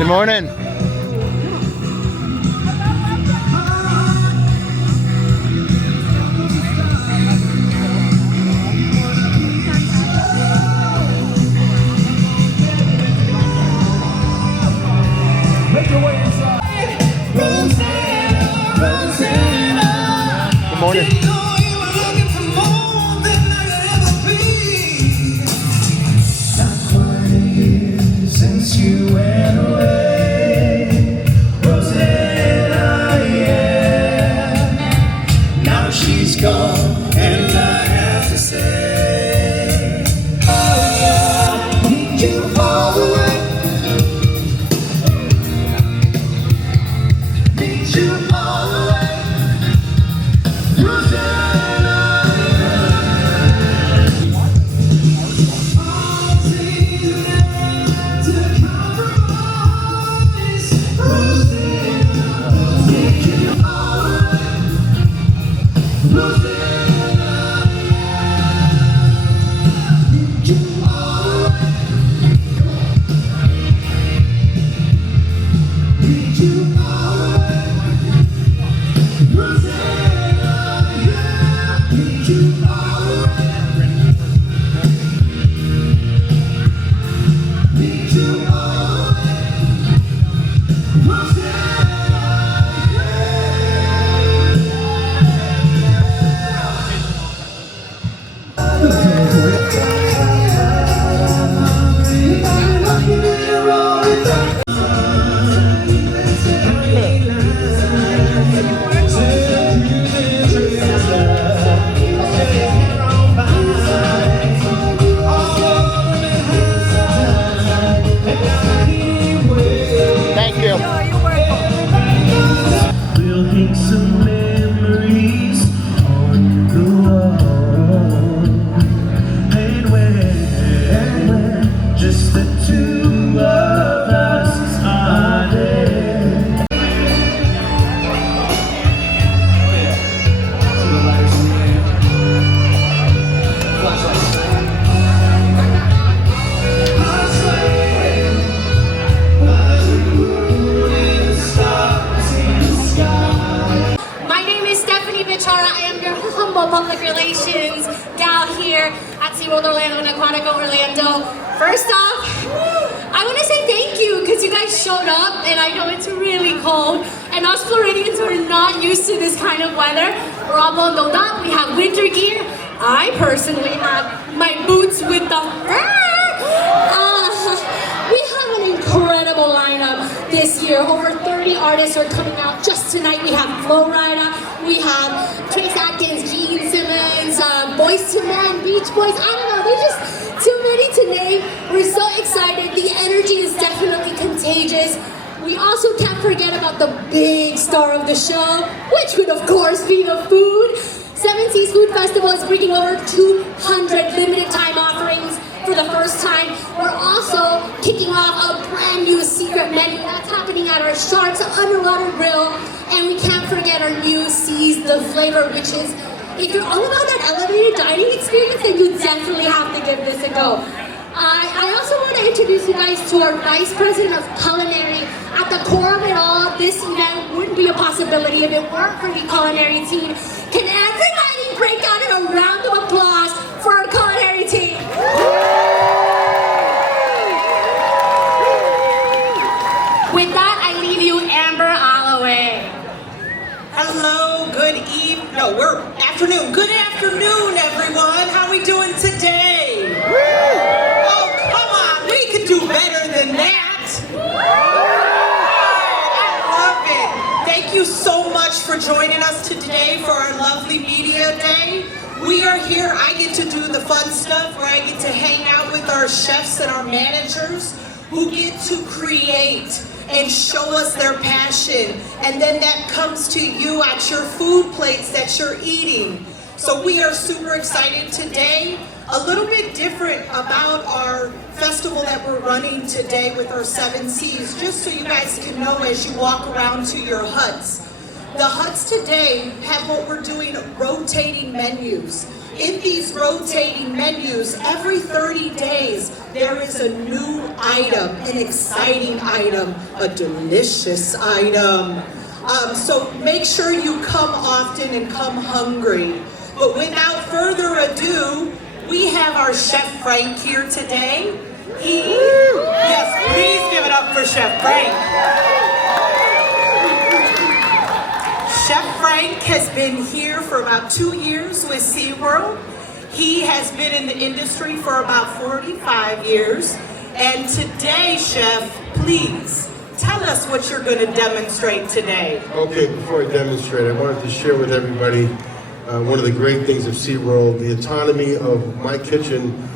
Good morning. Make your way inside. Good morning. Since you went away, Rosanna, yeah. Now she's gone, and I have to say, oh yeah, need you all the way. Need you all the way, Rosanna, I'll take you to compromise, Rosanna, take you all the way, Rosanna, need you all the way, need you all the way, Rosanna, yeah, need you all the way, need you all the way, Rosanna, Thank you. we'll hang some memories on the wall. And when just the two of us are there. My name is Stephanie Bichara. I am your humble public relations gal here at SeaWorld Orlando and Aquatica Orlando. First off, I want to say thank you because you guys showed up and I know it's really cold and us Floridians are not used to this kind of weather. We're all bundled up. We have winter gear. I personally have my boots with the fur. We have an incredible lineup this year. Over 30 artists are coming out just tonight. We have Flo Rida, we have Trace Atkins, Gene Simmons, Boyz II Men, Beach Boys. I don't know, there's just too many to name. We're so excited. The energy is definitely contagious. We also can't forget about the big star of the show, which would of course be the food. Seven Seas Food Festival is bringing over 200 limited time offerings for the first time. We're also kicking off a brand new secret menu that's happening at our Sharks Underwater Grill. And we can't forget our new Savor the Flavor, which is, if you're all about that elevated dining experience, then you definitely have to give this a go. I also want to introduce you guys to our Vice President of Culinary. At the core of it all, this event wouldn't be a possibility if it weren't for the culinary team. Can everybody break out in a round of applause for our culinary team? With that, I leave you Amber Alloway. Hello, good evening. No, we're afternoon. Good afternoon, everyone. How are we doing today? Oh, come on. We could do better than that. I love it. Thank you so much for joining us today for our lovely media day. We are here. I get to do the fun stuff where I get to hang out with our chefs and our managers who get to create and show us their passion, and then that comes to you at your food plates that you're eating. So we are super excited today. A little bit different about our festival that we're running today with our 7 Seas, just so you guys can know as you walk around to your huts. The huts today have what we're doing, rotating menus. In these rotating menus, every 30 days, there is a new item, an exciting item, a delicious item. So make sure you come often and come hungry. But without further ado, we have our Chef Frank here today. Yes, please give it up for Chef Frank. Chef Frank has been here for about 2 years with SeaWorld. He has been in the industry for about 45 years. And today, Chef, please tell us what you're going to demonstrate today. Okay, before I demonstrate, I wanted to share with everybody one of the great things of SeaWorld, the autonomy of my kitchen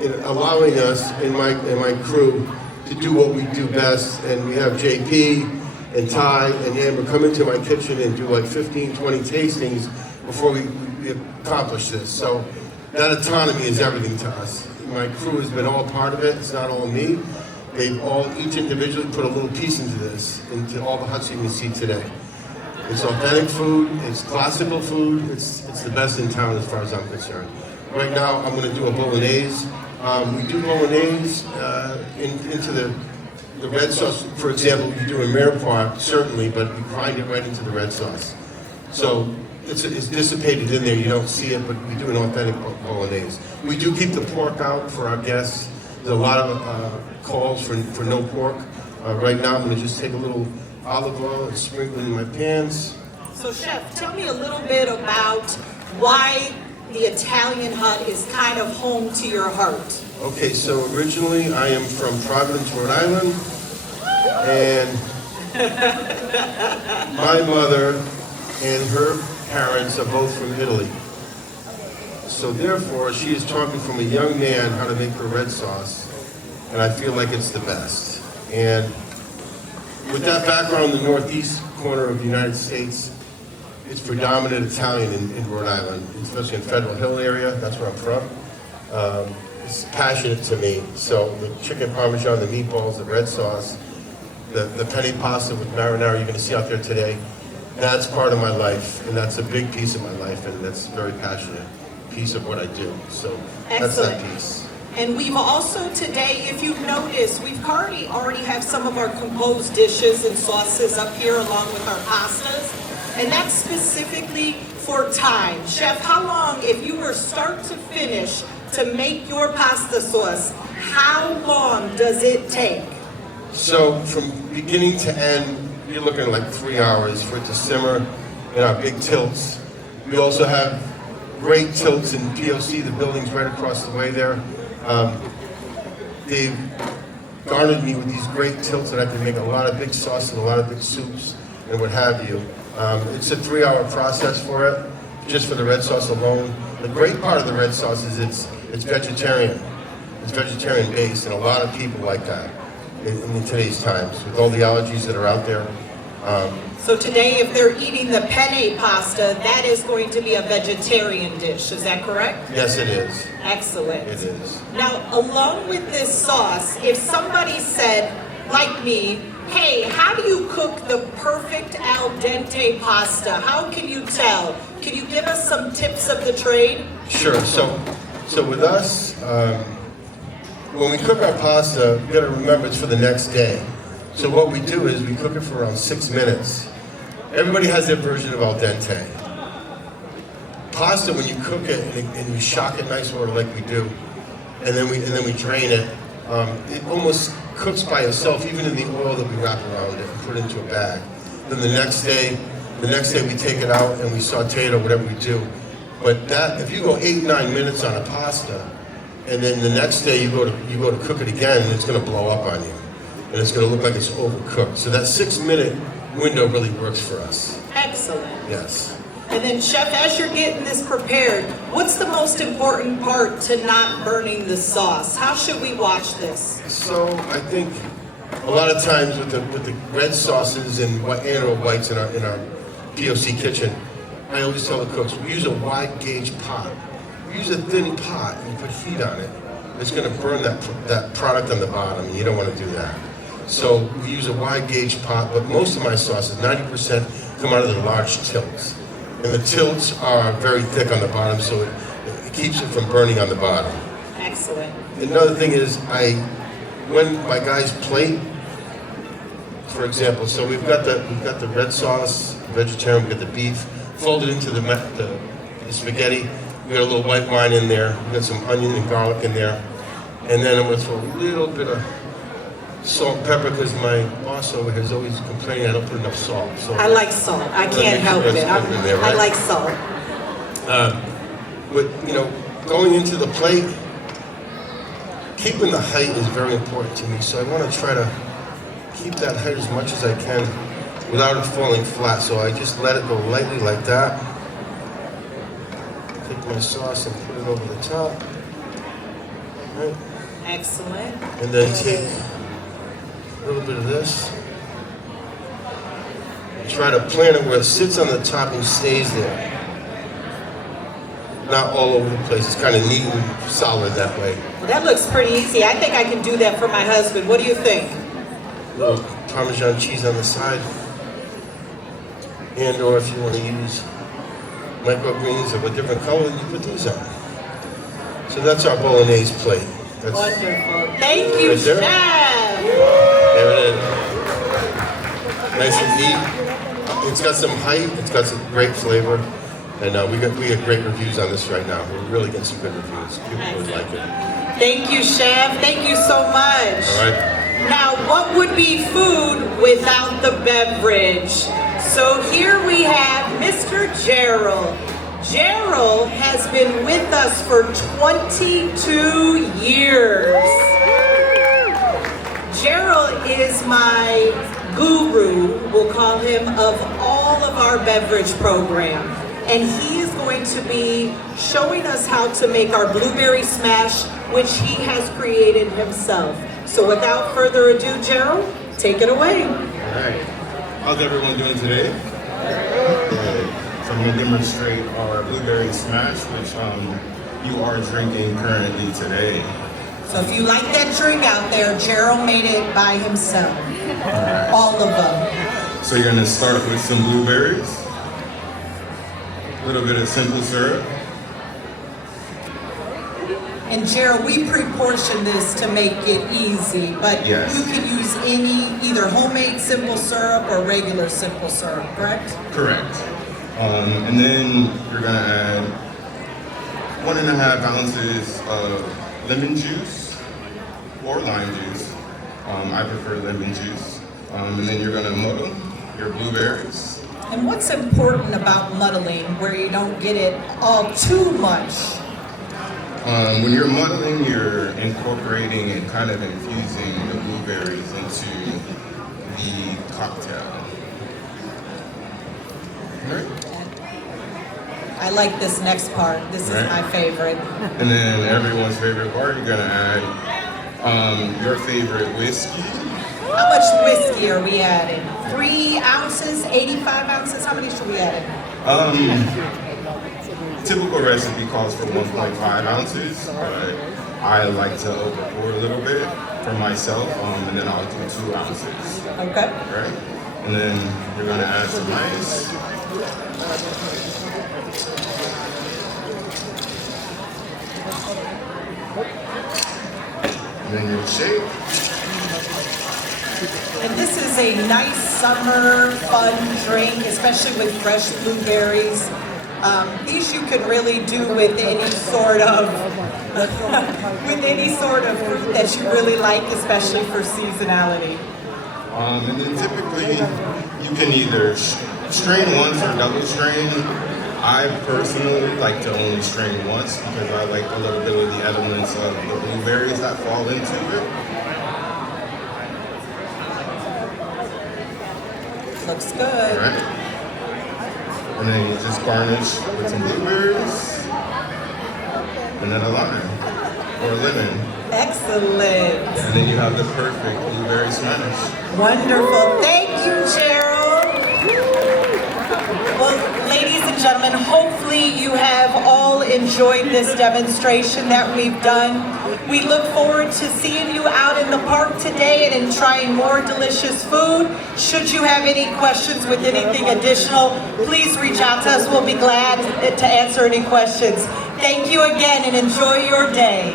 in allowing us and my crew to do what we do best. And we have JP and Ty and Amber come into my kitchen and do like 15, 20 tastings before we accomplish this. So that autonomy is everything to us. My crew has been all part of it. It's not all me. They've all, each individually, put a little piece into this, into all the huts you can see today. It's authentic food, it's classical food, it's the best in town as far as I'm concerned. Right now, I'm going to do a bolognese. We do bolognese into the red sauce. For example, you do a mirepoix, certainly, but you grind it right into the red sauce. So it's dissipated in there, you don't see it, but we do an authentic bolognese. We do keep the pork out for our guests. There's a lot of calls for no pork. Right now, I'm going to just take a little olive oil and sprinkle it in my pans. So Chef, tell me a little bit about why the Italian hut is kind of home to your heart. Okay, so originally I am from Providence, Rhode Island, and my mother and her parents are both from Italy. So therefore, she has taught me from a young man how to make her red sauce, and I feel like it's the best. And with that background in the northeast corner of the United States, it's predominant Italian in Rhode Island, especially in Federal Hill area. That's where I'm from. It's passionate to me. So the chicken parmesan, the meatballs, the red sauce, the penne pasta with marinara you're going to see out there today, that's part of my life, and that's a big piece of my life, and that's a very passionate piece of what I do. So that's that piece. And we've also today, if you've noticed, we've already have some of our composed dishes and sauces up here along with our pastas. And that's specifically for time. Chef, how long, if you were start to finish to make your pasta sauce, how long does it take? So from beginning to end, you're looking at like 3 hours for it to simmer in our big tilts. We also have great tilts in POC, the building's right across the way there. They've garnered me with these great tilts that I can make a lot of big sauce and a lot of big soups and what have you. It's a 3-hour process for it, just for the red sauce alone. The great part of the red sauce is it's vegetarian. It's vegetarian based, and a lot of people like that in today's times with all the allergies that are out there. So today, if they're eating the penne pasta, that is going to be a vegetarian dish, is that correct? Yes, it is. Excellent. It is. Now, along with this sauce, if somebody said, like me, hey, how do you cook the perfect al dente pasta? How can you tell? Can you give us some tips of the trade? Sure. So with us, when we cook our pasta, you got to remember it's for the next day. So what we do is we cook it for around 6 minutes. Everybody has their version of al dente. Pasta, when you cook it and you shock it nice water like we do, and then we drain it, it almost cooks by itself, even in the oil that we wrap around it and put it into a bag. Then the next day we take it out and we saute it or whatever we do. But that, if you go 8-9 minutes on a pasta, and then the next day you go to cook it again, and it's going to blow up on you, and it's going to look like it's overcooked. So that 6-minute window really works for us. Excellent. Yes. And then, Chef, as you're getting this prepared, what's the most important part to not burning the sauce? How should we watch this? So I think a lot of times with the red sauces and animal whites in our POC kitchen, I always tell the cooks, we use a wide gauge pot. We use a thin pot and put heat on it. It's going to burn that product on the bottom, and you don't want to do that. So we use a wide gauge pot, but most of my sauces, 90%, come out of the large tilts. And the tilts are very thick on the bottom, so it keeps it from burning on the bottom. Excellent. another thing is when my guys plate, for example, so we've got the red sauce, vegetarian, we've got the beef, folded into the spaghetti. We got a little white wine in there. We got some onion and garlic in there. And then I'm gonna throw a little bit of salt and pepper because my boss over here is always complaining I don't put enough salt. So I like salt. I can't help it. I like salt. But going into the plate, keeping the height is very important to me. So I want to try to keep that height as much as I can without it falling flat. So I just let it go lightly like that. Take my sauce and put it over the top. Right. Excellent. And then take a little bit of this. Try to plant it where it sits on the top and stays there. Not all over the place. It's kind of neat and solid that way. Well, that looks pretty easy. I think I can do that for my husband. What do you think? A little Parmesan cheese on the side. And or if you want to use microgreens of a different color, you put these on. So that's our bolognese plate. That's wonderful. Thank you, right there. Chef. There it is. Nice and neat. It's got some height. It's got some great flavor. And we get great reviews on this right now. We're really getting some good reviews. People really like it. Thank you, Chef. Thank you so much. All right. Now, what would be food without the beverage? So here we have Mr. Gerald. Gerald has been with us for 22 years. Gerald is my guru, we'll call him, of all of our beverage program. And he is going to be showing us how to make our blueberry smash, which he has created himself. So without further ado, Gerald, take it away. All right. How's everyone doing today? Good. So I'm going to demonstrate our blueberry smash, which you are drinking currently today. So if you like that drink out there, Gerald made it by himself. All of them. So you're going to start with some blueberries, a little bit of simple syrup. And Gerald, we pre-portion this to make it easy, but Yes. you can use either homemade simple syrup or regular simple syrup, correct? Correct. And then you're going to add 1.5 ounces of lemon juice or lime juice. I prefer lemon juice. And then you're going to muddle your blueberries. And what's important about muddling where you don't get it all too much? When you're muddling, you're incorporating and kind of infusing the blueberries into the cocktail. Right. I like this next part. This is Right. my favorite. And then everyone's favorite part, you're gonna add your favorite whiskey. How much whiskey are we adding? 3 ounces, 85 ounces? How many should we add? Typical recipe calls for 1.5 ounces, but I like to overpour a little bit for myself, and then I'll do 2 ounces. Okay. Right? And then you're gonna add some ice. And then you'll shake. And this is a nice summer fun drink, especially with fresh blueberries. These you could really do with any sort of fruit that you really like, especially for seasonality. And then typically you can either strain once or double strain. I personally like to only strain once because I like a little bit of the elements of the blueberries that fall into it. Looks good. All right. And then you just garnish with some blueberries and then a lime or a lemon. Excellent. And then you have the perfect blueberry smash. Wonderful. Thank you, Gerald. Well, ladies and gentlemen, hopefully you have all enjoyed this demonstration that we've done. We look forward to seeing you out in the park today and in trying more delicious food. Should you have any questions with anything additional, please reach out to us. We'll be glad to answer any questions. Thank you again and enjoy your day.